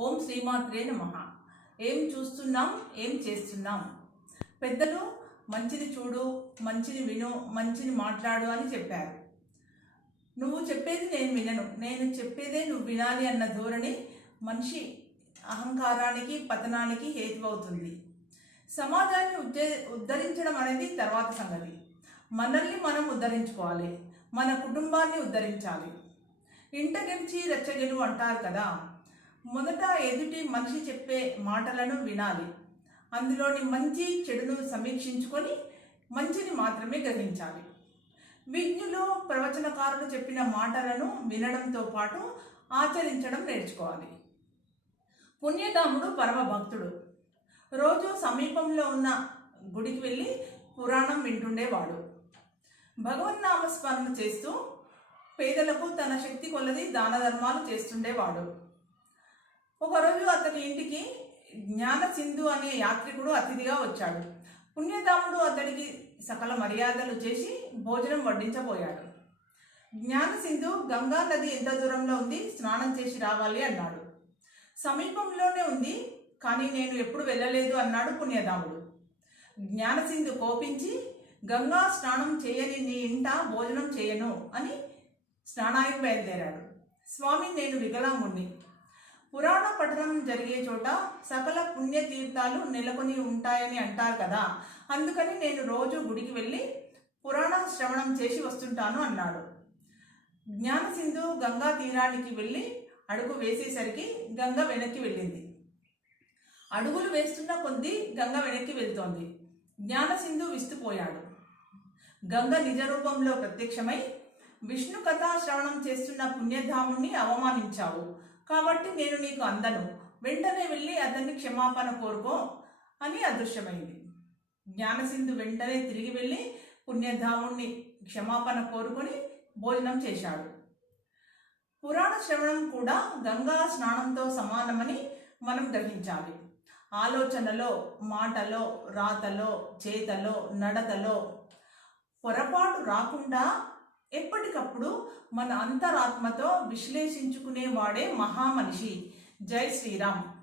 ఓం శ్రీమాత్రే నమ. ఏం చూస్తున్నాం? ఏం చేస్తున్నాం? పెద్దలు మంచిని చూడు మంచిని విను మంచిని మాట్లాడు అని చెప్పారు. నువ్వు చెప్పేది నేను వినను. నేను చెప్పేదే నువ్వు వినాలి అన్న ధోరణి మనిషి అహంకారానికి పతనానికి హేతు అవుతుంది సమాజాన్ని ఉజ్జ ఉద్ధరించడం అనేది తర్వాత సంగతి. మనల్ని మనం ఉద్ధరించుకోవాలి. మన కుటుంబాన్ని ఉద్ధరించాలి. ఇంట గెలిచి రెచ్చగెలు అంటారు కదా. మొదట ఎదుటి మనిషి చెప్పే మాటలను వినాలి. అందులోని మంచి చెడును సమీక్షించుకొని మంచిని మాత్రమే గ్రహించాలి. విజ్ఞులు ప్రవచనకారులు చెప్పిన మాటలను వినడంతో పాటు ఆచరించడం నేర్చుకోవాలి. పుణ్యధాముడు పరమ భక్తుడు రోజు సమీపంలో ఉన్న గుడికి వెళ్ళి పురాణం వింటుండేవాడు. భగవన్నామస్మరణ చేస్తూ పేదలకు తన శక్తి కొలది దాన ధర్మాలు చేస్తుండేవాడు. ఒకరోజు అతని ఇంటికి జ్ఞాన సింధు అనే యాత్రికుడు అతిథిగా వచ్చాడు. పుణ్యధాముడు అతడికి సకల మర్యాదలు చేసి భోజనం వడ్డించబోయాడు. జ్ఞాన సింధు గంగా నది ఎంత దూరంలో ఉంది? స్నానం చేసి రావాలి అన్నాడు. సమీపంలోనే ఉంది కానీ నేను ఎప్పుడు వెళ్ళలేదు అన్నాడు పుణ్యధాముడు. జ్ఞానసింధు కోపించి గంగా స్నానం చేయని నీ ఇంట భోజనం చేయను అని స్నానానికి బయలుదేరాడు. స్వామి నేను వికలాంగుణ్ణి. పురాణ పఠనం జరిగే చోట సకల పుణ్యతీర్థాలు నెలకొని ఉంటాయని అంటారు కదా. అందుకని నేను రోజు గుడికి వెళ్ళి పురాణ శ్రవణం చేసి వస్తుంటాను అన్నాడు. జ్ఞానసింధు గంగా తీరానికి వెళ్ళి అడుగు వేసేసరికి గంగ వెనక్కి వెళ్ళింది. అడుగులు వేస్తున్న కొద్దీ గంగ వెనక్కి వెళ్తోంది. జ్ఞానసింధు విస్తుపోయాడు. గంగ నిజ రూపంలో ప్రత్యక్షమై విష్ణు కథా శ్రవణం చేస్తున్న పుణ్యధాముణ్ణి అవమానించావు. కాబట్టి నేను నీకు అందను. వెంటనే వెళ్ళి అతన్ని క్షమాపణ కోరుకో అని అదృశ్యమైంది. జ్ఞానసింధు వెంటనే తిరిగి వెళ్ళి పుణ్యధాముణ్ణి క్షమాపణ కోరుకొని భోజనం చేశాడు. పురాణ శ్రవణం కూడా గంగా స్నానంతో సమానమని మనం గ్రహించాలి. ఆలోచనలో మాటలో రాతలో చేతలో నడతలో పొరపాటు రాకుండా ఎప్పటికప్పుడు మన అంతరాత్మతో విశ్లేషించుకునేవాడే మహామనిషి. జై శ్రీరామ్.